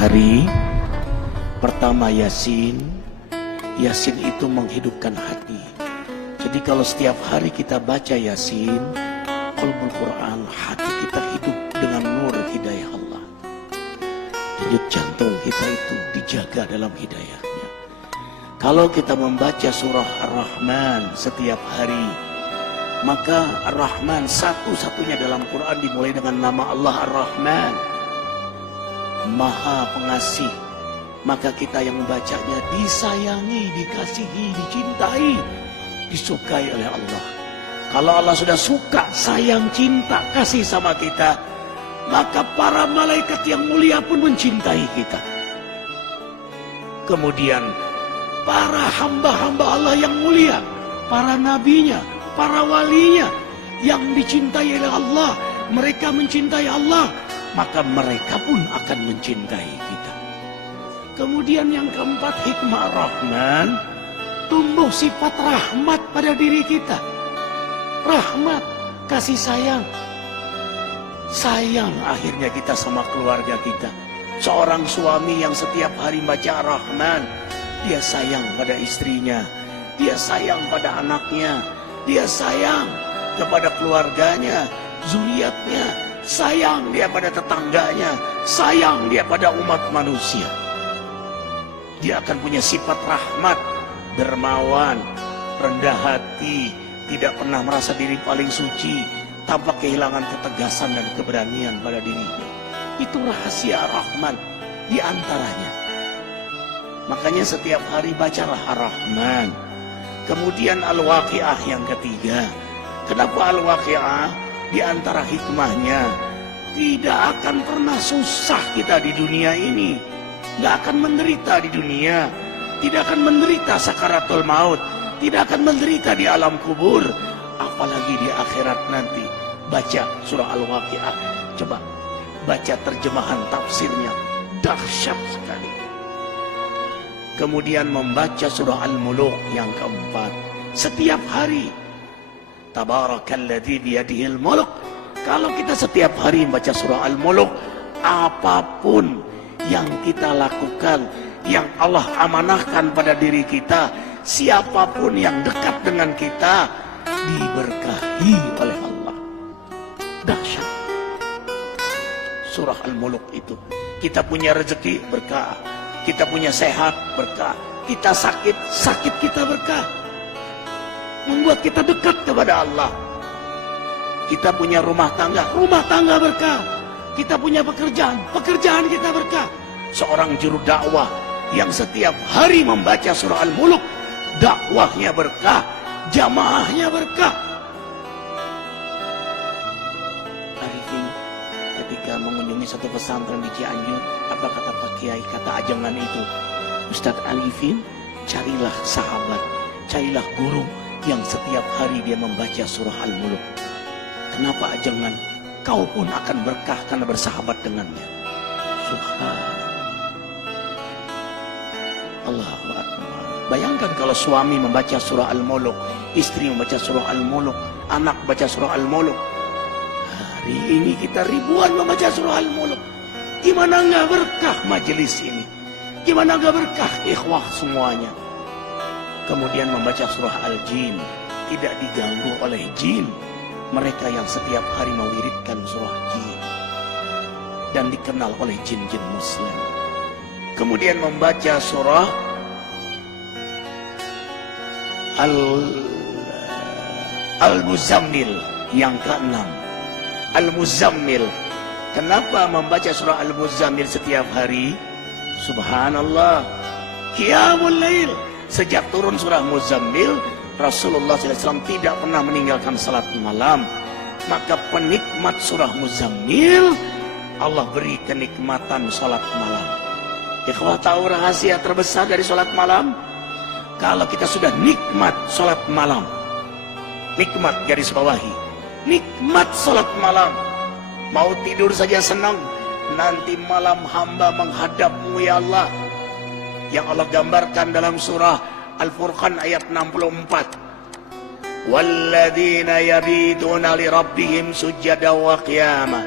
hari. Pertama Yasin. Yasin itu menghidupkan hati. Jadi kalau setiap hari kita baca Yasin, qalbul Quran, hati kita hidup dengan nur hidayah Allah. Denyut jantung kita itu dijaga dalam hidayahnya. Kalau kita membaca surah Ar-Rahman setiap hari, maka Ar-Rahman satu-satunya dalam Quran dimulai dengan nama Allah Ar-Rahman, Maha Pengasih. Maka kita yang membacanya disayangi, dikasihi, dicintai, disukai oleh Allah. Kalau Allah sudah suka, sayang, cinta, kasih sama kita, maka para malaikat yang mulia pun mencintai kita. Kemudian para hamba-hamba Allah yang mulia, para nabinya, para walinya yang dicintai oleh Allah, mereka mencintai Allah, maka mereka pun akan mencintai kita. Kemudian yang keempat, hikmah Rahman, tumbuh sifat rahmat pada diri kita. Rahmat, kasih sayang. Sayang akhirnya kita sama keluarga kita. Seorang suami yang setiap hari baca Rahman, dia sayang pada istrinya, dia sayang pada anaknya, dia sayang kepada keluarganya, zuriatnya, sayang dia pada tetangganya, sayang dia pada umat manusia. Dia akan punya sifat rahmat, dermawan, rendah hati, tidak pernah merasa diri paling suci, tanpa kehilangan ketegasan dan keberanian pada dirinya. Itu rahasia Rahman di antaranya. Makanya setiap hari bacalah Ar-Rahman. Kemudian Al-Waqi'ah yang ketiga. Kenapa Al-Waqi'ah? Di antara hikmahnya, tidak akan pernah susah kita di dunia ini. Tidak akan menderita di dunia, tidak akan menderita sakaratul maut, tidak akan menderita di alam kubur, apalagi di akhirat nanti. Baca surah Al-Waqi'ah, coba baca terjemahan tafsirnya, dahsyat sekali. Kemudian membaca surah Al-Muluk yang keempat setiap hari. Tabarakalladzi biyadihil muluk. Kalau kita setiap hari membaca surah Al-Muluk, apapun yang kita lakukan, yang Allah amanahkan pada diri kita, siapapun yang dekat dengan kita, diberkahi oleh Allah. Dahsyat surah Al-Muluk itu. Kita punya rezeki, berkah. Kita punya sehat, berkah. Kita sakit, sakit kita berkah. Membuat kita dekat kepada Allah. Kita punya rumah tangga berkah. Kita punya pekerjaan, pekerjaan kita berkah. Seorang juru dakwah yang setiap hari membaca surah Al-Muluk, dakwahnya berkah, jamaahnya berkah. Arifin ketika mengunjungi satu pesantren di Cianjur, apa kata Pak Kiai, kata ajengan itu, Ustadz Arifin, carilah sahabat, carilah guru yang setiap hari dia membaca surah Al-Muluk. Kenapa ajengan? Kau pun akan berkah karena bersahabat dengannya. Subhanallah. Allahu Akbar. Bayangkan kalau suami membaca surah Al-Muluk, istri membaca surah Al-Muluk, anak baca surah Al-Muluk. Hari ini kita ribuan membaca surah Al-Muluk. Gimana nggak berkah majelis ini? Gimana nggak berkah ikhwah semuanya? Kemudian membaca surah Al-Jin, tidak diganggu oleh jin. Mereka yang setiap hari mewiridkan surah jin dan dikenal oleh jin-jin muslim. Kemudian membaca surah Al-Muzammil yang ke-6. Al-Muzammil. Kenapa membaca surah Al-Muzammil setiap hari? Subhanallah. Qiyamul Lail. Sejak turun surah Muzammil, Rasulullah SAW tidak pernah meninggalkan salat malam. Maka penikmat surah Muzammil, Allah beri kenikmatan salat malam. Ikhwah, tahu rahasia terbesar dari salat malam? Kalau kita sudah nikmat salat malam, nikmat garis bawahi, nikmat salat malam, mau tidur saja senang, nanti malam hamba menghadapmu ya Allah. Yang Allah gambarkan dalam surah Al-Furqan ayat 64. Walladzina yabituna li rabbihim sujada wa qiyama.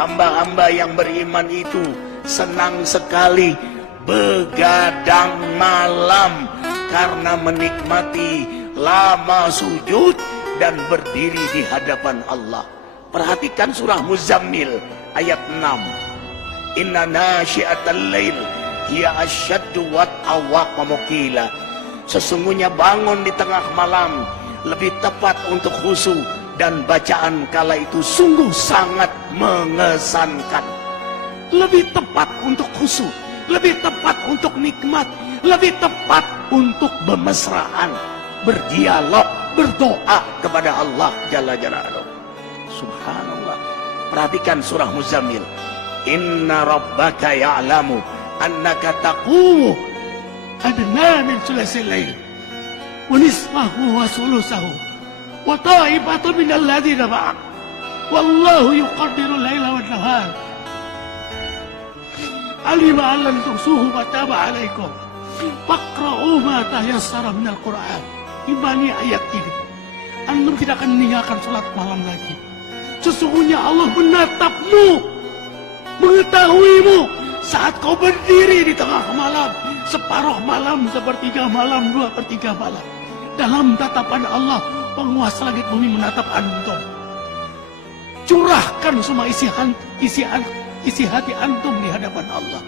Hamba-hamba yang beriman itu senang sekali begadang malam karena menikmati lama sujud dan berdiri di hadapan Allah. Perhatikan surah Muzammil ayat 6. Inna nasyi'atal lail hiya asyaddu wat'a wa muqila. Sesungguhnya bangun di tengah malam lebih tepat untuk khusyuk dan bacaan kala itu sungguh sangat mengesankan. Lebih tepat untuk khusyuk, lebih tepat untuk nikmat, lebih tepat untuk bermesraan, berdialog, berdoa kepada Allah Jalla Jalaluhu. Subhanallah. Perhatikan surah Muzammil. Inna rabbaka ya'lamu annaka taqumu adna min sulasil lail wa nisfahu wa sulusahu wa ta'ifatu min alladhina ma'ak wallahu yuqaddiru al-laila wan nahar alima an lan tuhsuhu wa taba alaikum faqra'u ma tayassara minal Qur'an. Imani ayat ini, antum tidak akan meninggalkan salat malam lagi. Sesungguhnya Allah menatapmu, mengetahuimu saat kau berdiri di tengah malam, separuh malam, sepertiga malam, 2/3 malam. Dalam tatapan Allah, penguasa langit bumi menatap antum. Curahkan semua isi hati antum di hadapan Allah.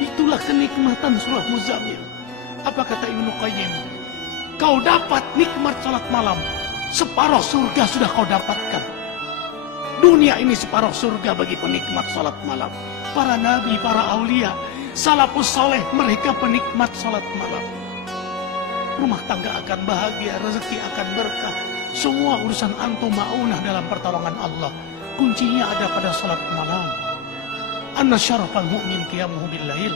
Itulah kenikmatan surah Muzammil. Apa kata Ibnu Qayyim? Kau dapat nikmat salat malam, separuh surga sudah kau dapatkan. Dunia ini separuh surga bagi penikmat salat malam. Para nabi, para aulia, salafus saleh, mereka penikmat salat malam. Rumah tangga akan bahagia, rezeki akan berkah. Semua urusan antum ma'unah dalam pertolongan Allah. Kuncinya ada pada salat malam. Anna syarafal mu'min qiyamuhu bil-lail.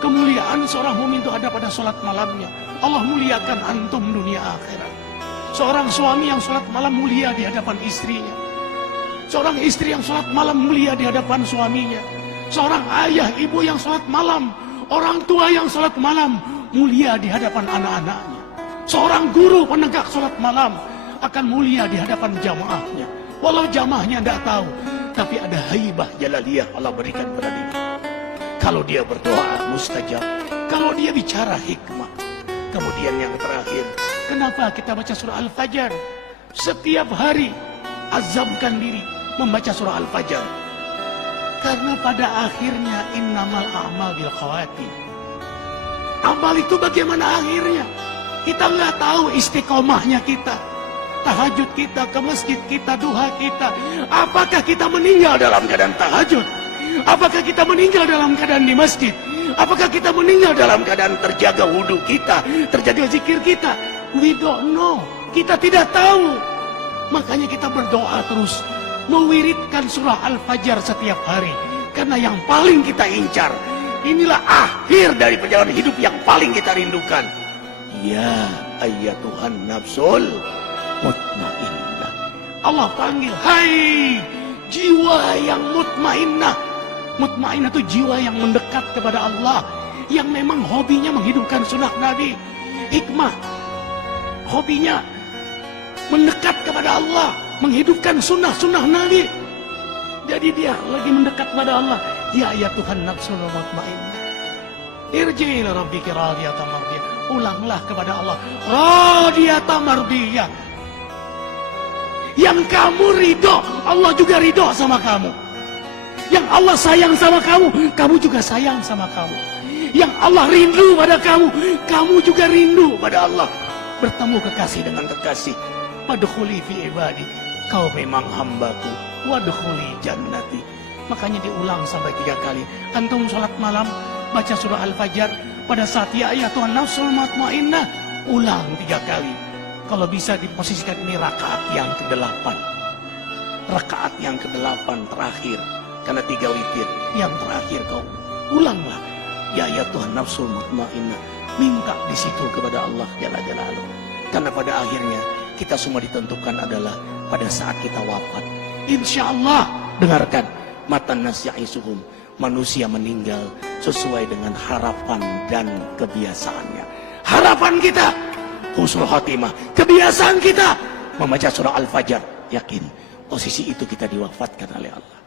Kemuliaan seorang mukmin itu ada pada salat malamnya. Allah muliakan antum dunia akhirat. Seorang suami yang salat malam mulia di hadapan istrinya. Seorang istri yang salat malam mulia di hadapan suaminya. Seorang ayah, ibu yang salat malam, orang tua yang salat malam mulia di hadapan anak-anaknya. Seorang guru penegak salat malam akan mulia di hadapan jamaahnya. Walau jamaahnya tidak tahu, tapi ada haibah jalaliyah Allah berikan pada dia. Kalau dia berdoa mustajab, kalau dia bicara hikmah. Kemudian yang terakhir, kenapa kita baca surah Al-Fajr? Setiap hari azamkan diri membaca surah Al-Fajr. Karena pada akhirnya innamal a'mal bil khawatim. Amal itu bagaimana akhirnya? Kita nggak tahu istiqomahnya kita. Tahajud kita, ke masjid kita, duha kita. Apakah kita meninggal dalam keadaan tahajud? Apakah kita meninggal dalam keadaan di masjid? Apakah kita meninggal dalam keadaan terjaga wudhu kita, terjaga zikir kita? We don't know. Kita tidak tahu. Makanya kita berdoa terus, mewiridkan surah Al-Fajr setiap hari. Karena yang paling kita incar, inilah akhir dari perjalanan hidup yang paling kita rindukan. Ya ayyatuhan nafsul mutmainnah. Allah panggil, hai jiwa yang mutmainnah. Mutmainnah itu jiwa yang mendekat kepada Allah, yang memang hobinya menghidupkan sunnah Nabi. Hikmah, hobinya mendekat kepada Allah, menghidupkan sunnah Nabi. Jadi dia lagi mendekat kepada Allah. Ya Tuhan nafsul mutmainnah, irji ila rabbiki radiyatan mardiyah. Ulanglah kepada Allah, radiyatan mardiyah. Yang kamu ridho, Allah juga ridho sama kamu. Yang Allah sayang sama kamu, kamu juga sayang sama kamu. Yang Allah rindu pada kamu, kamu juga rindu pada Allah. Bertemu kekasih dengan kekasih. Wadkhuli fi ibadi, kau memang hambaku. Wadkhuli jannati. Makanya diulang sampai 3 kali. Antum sholat malam, baca surah Al-Fajr. Pada saat ya Tuhan nafsul mutmainnah, ulang 3 kali. Kalau bisa diposisikan ini rakaat yang ke-8. Rakaat yang ke-8 terakhir. Karena 3 witir. Yang terakhir kau ulanglah. Ya Tuhan nafsul mutmainnah. Minta di situ kepada Allah Jalla Jalaluhu. Karena pada akhirnya kita semua ditentukan adalah pada saat kita wafat. Insya Allah, dengarkan. Matan nas ya'isuhum. Manusia meninggal sesuai dengan harapan dan kebiasaannya. Harapan kita husnul khatimah. Kebiasaan kita membaca surah Al-Fajr. Yakin posisi itu kita diwafatkan oleh Allah.